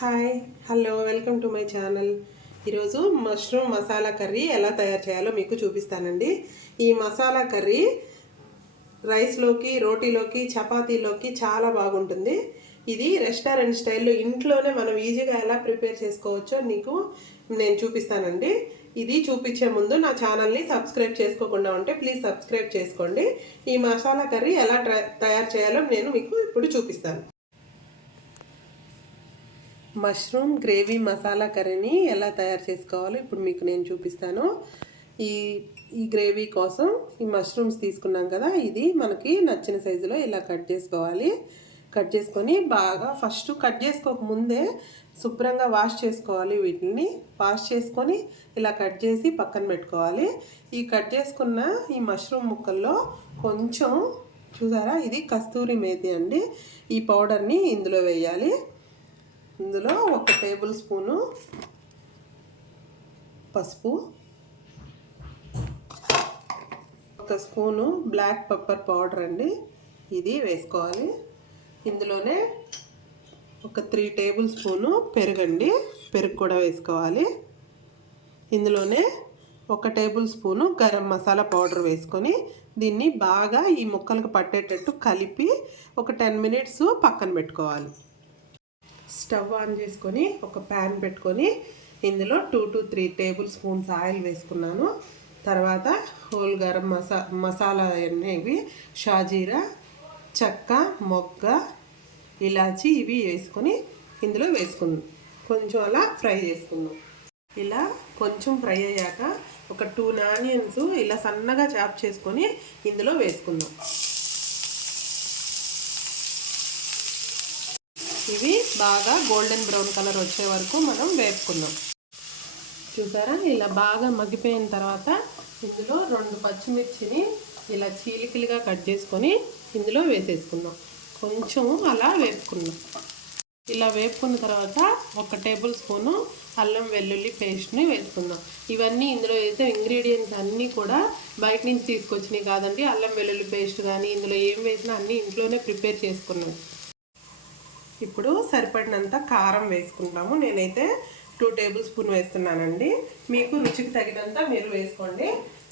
Hi hello welcome to my channel. ఈరోజు mushroom masala curry ఎలా తయారు చేయాలో మీకు చూపిస్తానండి. ఈ మసాలా కర్రీ రైస్లోకి, రోటీలోకి, చపాతీలోకి చాలా బాగుంటుంది. ఇది రెస్టారెంట్ స్టైల్లో ఇంట్లోనే మనం ఈజీగా ఎలా ప్రిపేర్ చేసుకోవచ్చో నేను చూపిస్తానండి. ఇది చూపించే ముందు నా ఛానల్ని సబ్స్క్రైబ్ చేసుకోకుండా ఉంటే ప్లీజ్ సబ్స్క్రైబ్ చేసుకోండి. ఈ మసాలా కర్రీ ఎలా తయారు చేయాలో నేను మీకు ఇప్పుడు చూపిస్తాను. మష్రూమ్ గ్రేవీ మసాలా కర్రీని ఎలా తయారు చేసుకోవాలో ఇప్పుడు మీకు నేను చూపిస్తాను. ఈ గ్రేవీ కోసం ఈ మష్రూమ్స్ తీసుకున్నాం కదా, ఇది మనకి నచ్చిన సైజులో ఇలా కట్ చేసుకోవాలి. కట్ చేసుకొని బాగా ఫస్ట్ కట్ చేసుకోక ముందే శుభ్రంగా వాష్ చేసుకోవాలి. వీటిని వాష్ చేసుకొని ఇలా కట్ చేసి పక్కన పెట్టుకోవాలి. ఈ కట్ చేసుకున్న ఈ మష్రూమ్ ముక్కల్లో కొంచెం చూసారా, ఇది కస్తూరి మేతి అండి. ఈ పౌడర్ని ఇందులో వేయాలి. ఇందులో 1 టేబుల్ స్పూను పసుపు, 1 స్పూను బ్లాక్ పెప్పర్ పౌడర్ అండి, ఇది వేసుకోవాలి. ఇందులోనే 3 టేబుల్ స్పూను పెరుగండి, పెరుగు కూడా వేసుకోవాలి. ఇందులోనే 1 table spoon garam masala powder వేసుకొని దీన్ని బాగా ఈ ముక్కలకు పట్టేటట్టు కలిపి ఒక 10 మినిట్స్ పక్కన పెట్టుకోవాలి. స్టవ్ ఆన్ చేసుకొని ఒక ప్యాన్ పెట్టుకొని ఇందులో 2 to 3 టేబుల్ స్పూన్స్ ఆయిల్ వేసుకున్నాను. తర్వాత హోల్ గరం మసాలా అనేవి షాజీరా, చెక్క, మొగ్గ, ఇలాచి ఇవి వేసుకొని ఇందులో వేసుకుందాం. కొంచెం అలా ఫ్రై చేసుకుందాం. ఇలా కొంచెం ఫ్రై అయ్యాక ఒక 2 ఆనియన్స్ ఇలా సన్నగా చాప్ చేసుకొని ఇందులో వేసుకుందాం. ఇవి బాగా గోల్డెన్ బ్రౌన్ కలర్ వచ్చే వరకు మనం వేపుకుందాం. చూసారా, ఇలా బాగా మగ్గిపోయిన తర్వాత ఇందులో 2 పచ్చిమిర్చిని ఇలా చీలికలుగా కట్ చేసుకొని ఇందులో వేసేసుకుందాం. కొంచెం అలా వేపుకుందాం. ఇలా వేపుకున్న తర్వాత 1 టేబుల్ స్పూను అల్లం వెల్లుల్లి పేస్ట్ని వేసుకుందాం. ఇవన్నీ ఇందులో వేసే ఇంగ్రీడియంట్స్ అన్నీ కూడా బయట నుంచి తీసుకొచ్చినాయి కాదండి. అల్లం వెల్లుల్లి పేస్ట్ కానీ ఇందులో ఏం వేసినా అన్నీ ఇంట్లోనే ప్రిపేర్ చేసుకున్నాం. ఇప్పుడు సరిపడినంత కారం వేసుకుంటాము. నేనైతే 2 టేబుల్ స్పూన్ వేస్తున్నానండి. మీకు రుచికి తగినంత మీరు వేసుకోండి.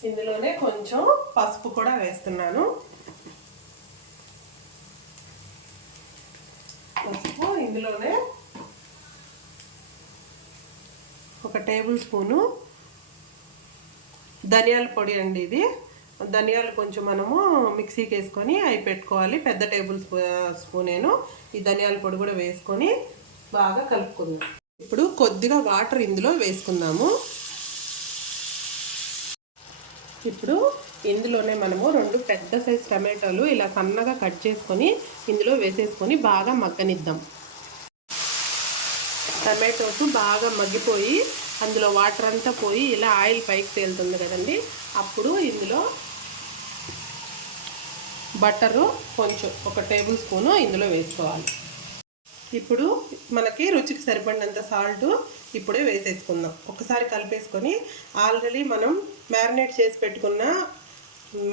ఇందులోనే కొంచెం పసుపు కూడా వేస్తున్నాను. పసుపు ఇందులోనే 1 టేబుల్ స్పూను ధనియాల పొడి అండి. ఇది ధనియాలు కొంచెం మనము మిక్సీకి వేసుకొని అవి పెట్టుకోవాలి. పెద్ద టేబుల్ స్పూనేను ఈ ధనియాల పొడి కూడా వేసుకొని బాగా కలుపుకుందాం. ఇప్పుడు కొద్దిగా వాటర్ ఇందులో వేసుకుందాము. ఇప్పుడు ఇందులోనే మనము 2 పెద్ద సైజు టమాటాలు ఇలా సన్నగా కట్ చేసుకొని ఇందులో వేసేసుకొని బాగా మగ్గనిద్దాం. టమాటోస్ బాగా మగ్గిపోయి అందులో వాటర్ అంతా పోయి ఇలా ఆయిల్ పైకి తేలుతుంది కదండి. అప్పుడు ఇందులో బట్టరు కొంచెం 1 టేబుల్ స్పూను ఇందులో వేసుకోవాలి. ఇప్పుడు మనకి రుచికి సరిపడినంత సాల్ట్ ఇప్పుడే వేసేసుకుందాం. ఒకసారి కలిపేసుకొని ఆల్రెడీ మనం మ్యారినేట్ చేసి పెట్టుకున్న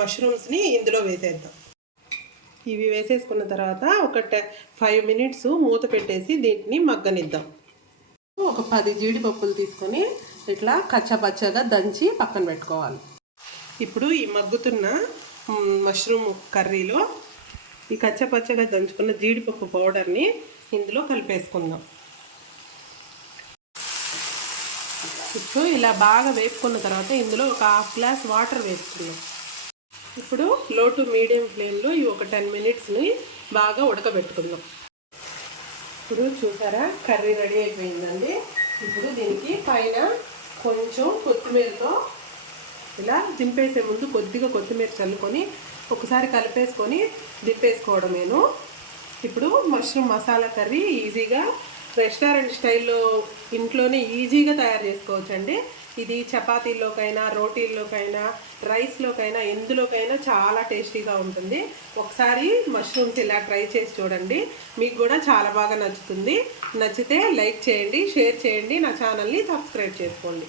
మష్రూమ్స్ని ఇందులో వేసేద్దాం. ఇవి వేసేసుకున్న తర్వాత ఒక 5 మినిట్స్ మూత పెట్టేసి దీన్ని మగ్గనిద్దాం. ఒక 10 జీడిపప్పులు తీసుకొని ఇట్లా కచ్చపచ్చగా దంచి పక్కన పెట్టుకోవాలి. ఇప్పుడు ఈ మగ్గుతున్న మష్రూమ్ కర్రీలో ఈ కచ్చపచ్చగా దంచుకున్న జీడిపప్పు పౌడర్ని ఇందులో కలిపేసుకుందాం. ఇప్పుడు ఇలా బాగా వేపుకున్న తర్వాత ఇందులో ఒక 1/2 గ్లాస్ వాటర్ వేసుకుందాం. ఇప్పుడు లో టు మీడియం ఫ్లేమ్లో ఈ ఒక 10 మినిట్స్ని బాగా ఉడకబెట్టుకుందాం. ఇప్పుడు చూసారా, కర్రీ రెడీ అయిపోయిందండి. ఇప్పుడు దీనికి పైన కొంచెం కొత్తిమీరతో ఇలా దింపేసే ముందు కొద్దిగా కొత్తిమీర చల్లుకొని ఒకసారి కలిపేసుకొని దింపేసుకోవడమేను. ఇప్పుడు మష్రూమ్ మసాలా కర్రీ ఈజీగా రెస్టారెంట్ స్టైల్లో ఇంట్లోనే ఈజీగా తయారు చేసుకోవచ్చండి. ఇది చపాతీల్లోకైనా, రోటీల్లోకైనా, రైస్లోకైనా, ఎందులోకైనా చాలా టేస్టీగా ఉంటుంది. ఒకసారి మష్రూమ్స్ ఇలా ట్రై చేసి చూడండి, మీకు కూడా చాలా బాగా నచ్చుతుంది. నచ్చితే లైక్ చేయండి, షేర్ చేయండి, నా ఛానల్ని సబ్స్క్రైబ్ చేసుకోండి.